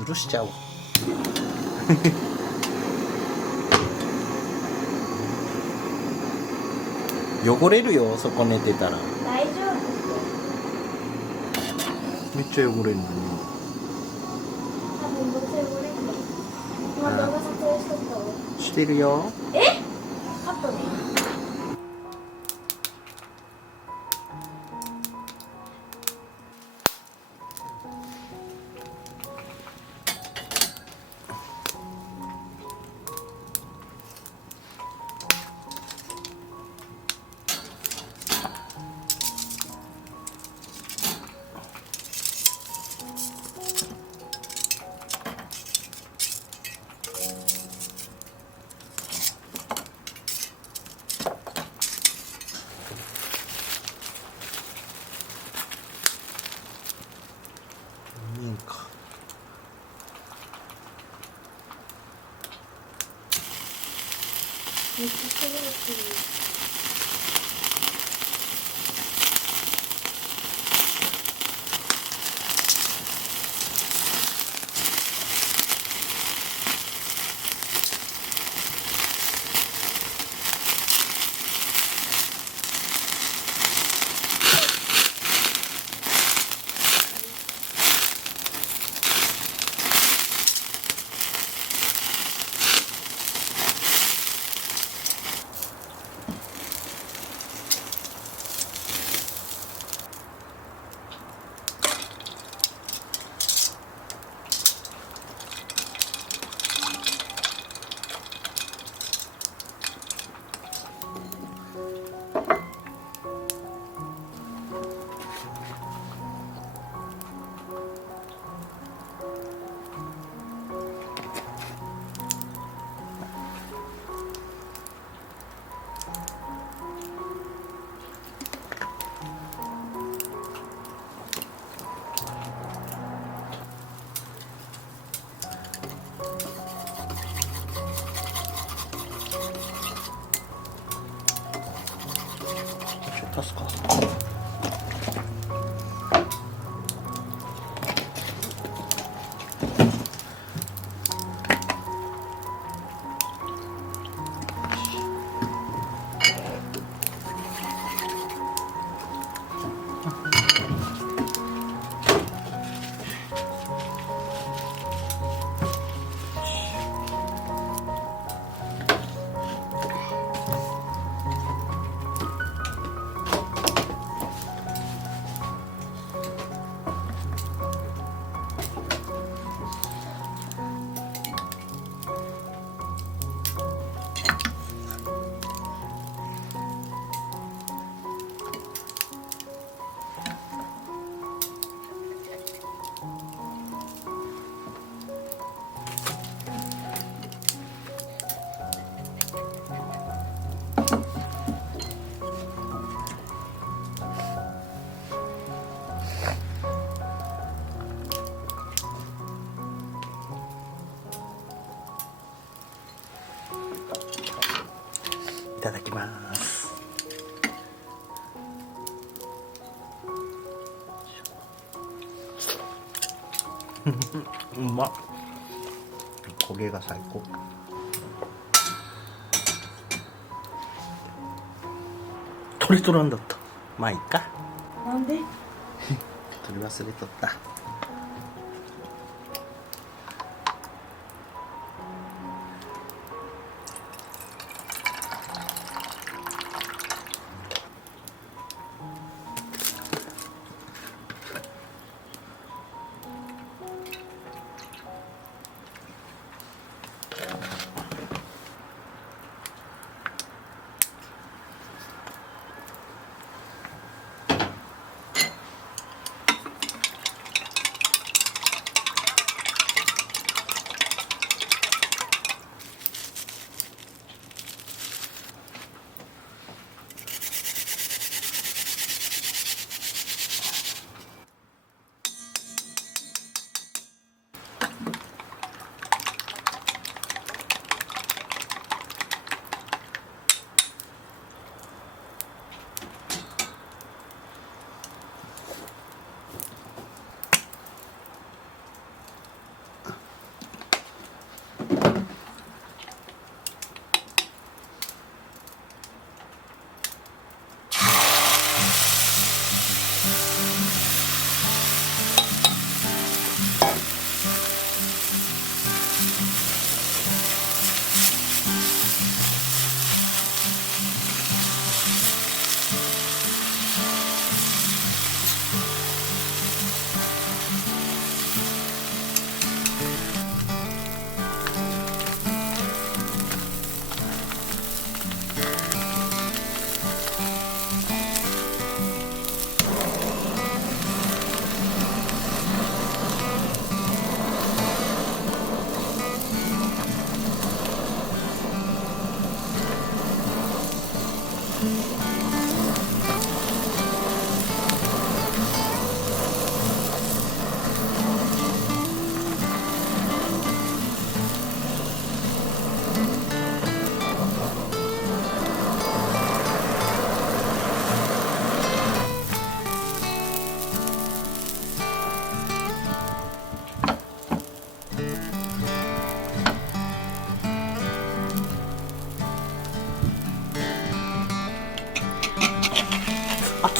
スルーしちゃおう汚れるよ、そこ寝てたら。大丈夫。めっちゃ汚れるのに。多分どうせ汚れんだよ。今動画撮影しとったわ。してるよ。カットね。見えんか。めっちゃすごい綺麗。足すか。いただきますうまっ。焦げが最高。取り取らんだった。まあいいか。なんで？取り忘れとった。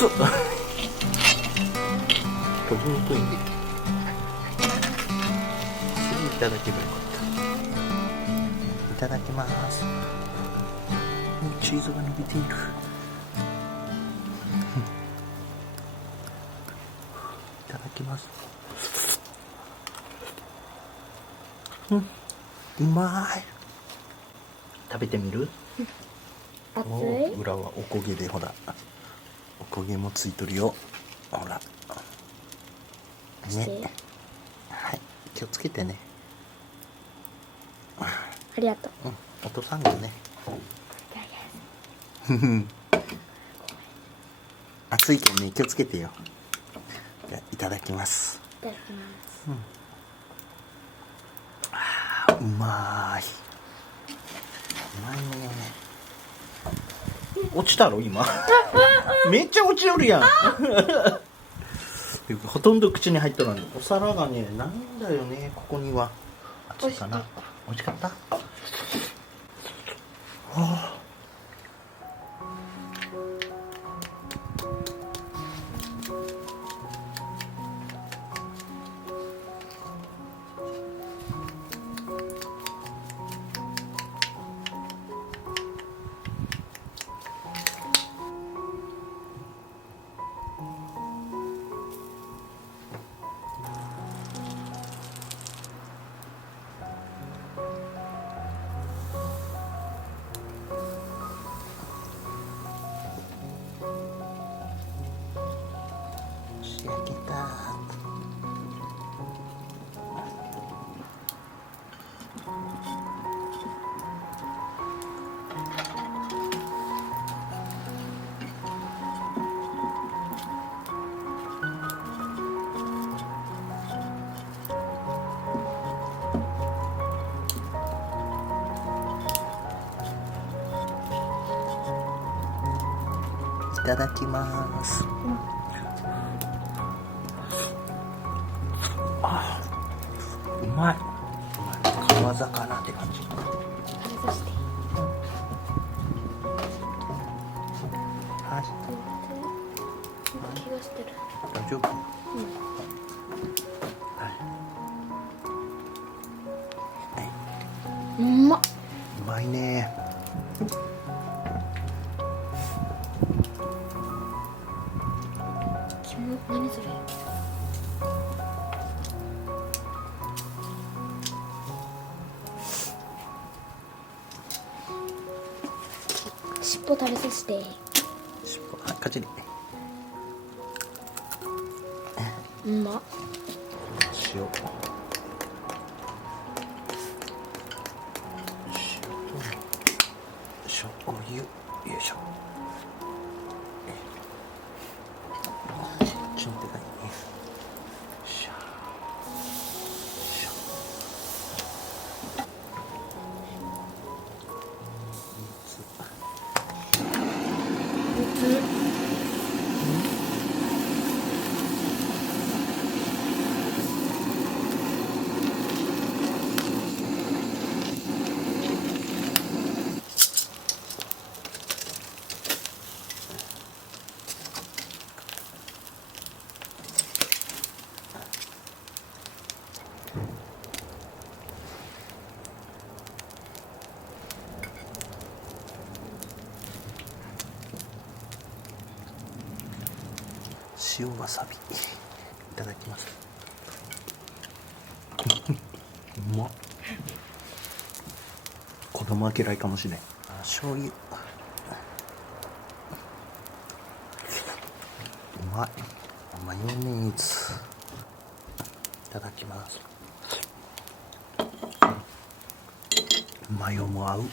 熱っ取りにくいんで、すぐいただけばよかった。いただきます。チーズが伸びている。いただきます。うまい。食べてみる？熱い？裏はおこげで、ほらおこげもついとるよ。ほらね。はい、気をつけてね。ありがとう。お父さんがね。熱いけんね、気をつけてよ。じゃあいただきます。いただきます。うまい。うまいね。落ちたろ今。めっちゃ落ちよるやん。ほとんど口に入ったのに、お皿がね、ないんだよね、ここには。熱いかな。美味しかった。仕上げた。いただきます。うまい。川魚って感じ。食べさせて。はい。なんか気がしてる。大丈夫？はい。うまっ。うまいね。何それ？尻尾食べさせて。尻尾、はい、かじり。うまっ。塩。塩と醤油。よいしょ。ちょっとがいいね。しゃしゃ。塩わさび。いただきます。うまっ。子供は嫌いかもしれん。醤油。うまい。マヨネーズ。いただきます。マヨも合う。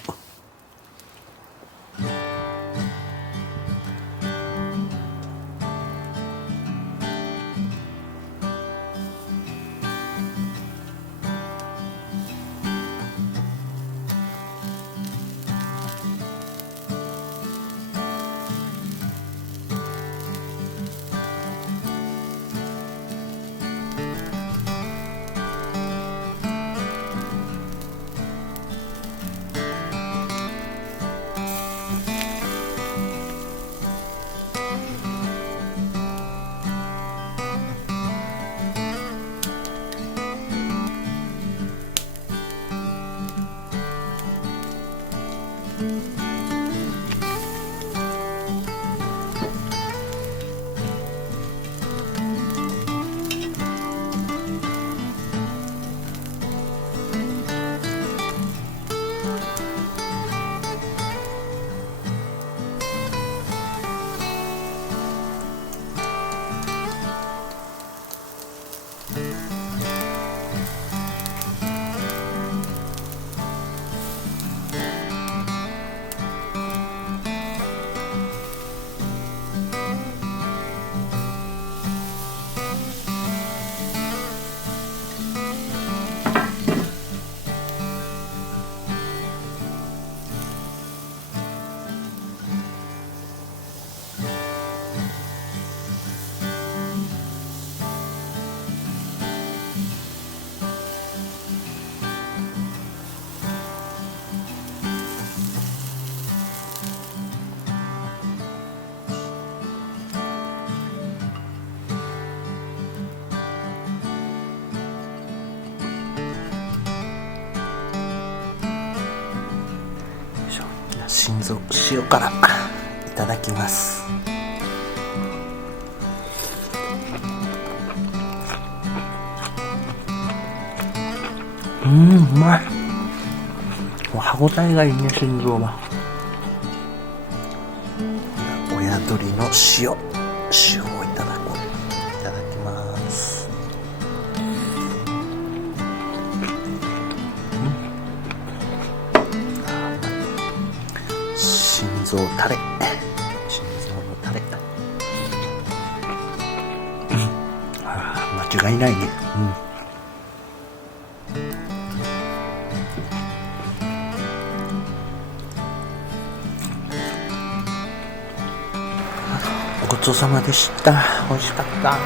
心臓塩辛いただきます。うまい。もう歯ごたえがいいね、心臓は。親鳥の塩をいただこう。いただきます。心臓タレ、心臓のタレ、間違いないね。ごちそうさまでした。美味しかった。